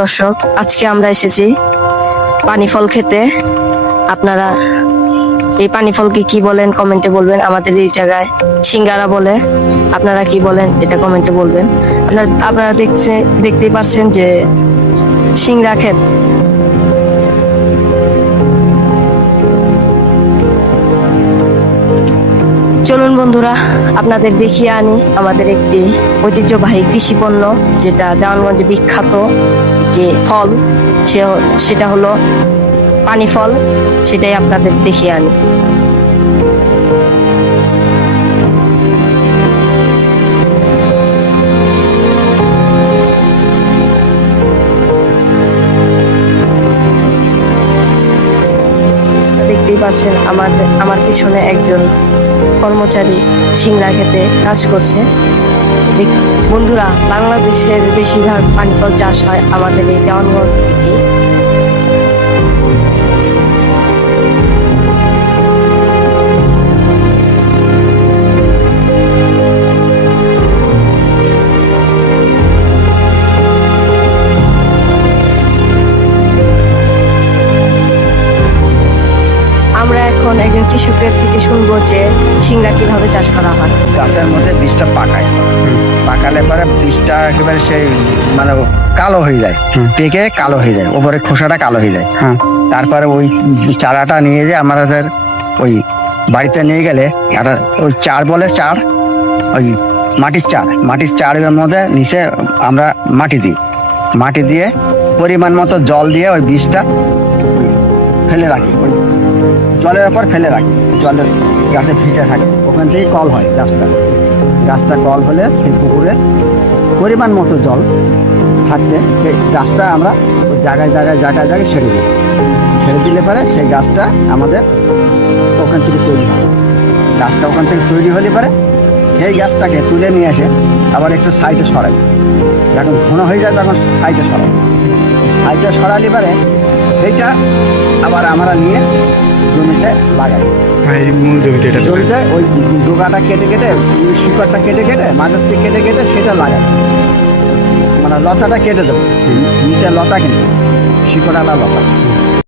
দর্শক, আজকে আমরা এসেছি পানি ফল খেতে। আপনারা এই পানি ফলকে কি বলেন কমেন্টে বলবেন। আমাদের এই জায়গায় সিঙ্গারা বলে। আপনারা কি বলেন এটা কমেন্টে বলবেন। আপনারা আপনারা দেখছে, দেখতেই পারছেন যে সিংড়া ক্ষেত। বন্ধুরা আপনাদের দেখিয়ে আনি আমাদের একটি ঐতিহ্যবাহী কৃষি পণ্য যেটা দেওয়ানগঞ্জে বিখ্যাত একটি ফল। সেটা হলো পানি ফল, সেটাই আপনাদের দেখিয়ে আনি। দেখতেই পাচ্ছেন আমাদের আমার পিছনে একজন কর্মচারী সিংড়া খেতে কাজ করছে। বন্ধুরা, বাংলাদেশের বেশিরভাগ পানি ফল চাষ হয় আমাদের এই দেওয়ানগঞ্জ থেকে কৃষকের থেকে শুনব যে সিংড়া কীভাবে চাষ করা হয়। গাছের মধ্যে বীজটা পাকায়। পাকালে পরে বীজটা একেবারে সেই মানে কালো হয়ে যায়। পেকে কালো হয়ে যায়। ওপরে খোসাটা কালো হয়ে যায়। তারপরে ওই চারাটা নিয়ে যে আমাদের ওই বাড়িতে নিয়ে গেলে একটা ওই চার বলে চার ওই মাটির চার। মাটির চারের মধ্যে নিচে আমরা মাটি দিই। মাটি দিয়ে পরিমাণ মতো জল দিয়ে ওই বীজটা ফেলে রাখি। ওই জলের ওপর ফেলে রাখি। জলের গাছে ভিজে থাকে। ওখান থেকে কল হয় গাছটা। গাছটা কল হলে সেই পুকুরে পরিমাণ মতো জল থাকতে সেই গাছটা আমরা জায়গায় জায়গায় জায়গায় জায়গায় ছেড়ে দিই। ছেড়ে দিলে পরে সেই গাছটা আমাদের ওখান থেকে তৈরি হয়। গাছটা ওখান থেকে তৈরি হলে পরে সেই গাছটাকে তুলে নিয়ে এসে আবার একটু সাইডে সরাই। যখন ঘন হয়ে যায় তখন সাইডে সরাই। সাইডে সরালে পরে সেইটা আবার আমরা নিয়ে জমিতে লাগাই। এই মূল এটা জমিতে ওই ডোকাটা কেটে কেটে শিকড়টা কেটে কেটে মাঝের থেকে কেটে কেটে সেটা লাগাই। মানে লতাটা কেটে দেবো। নিচে লতা কিন্তু শিকড়ালা লতা।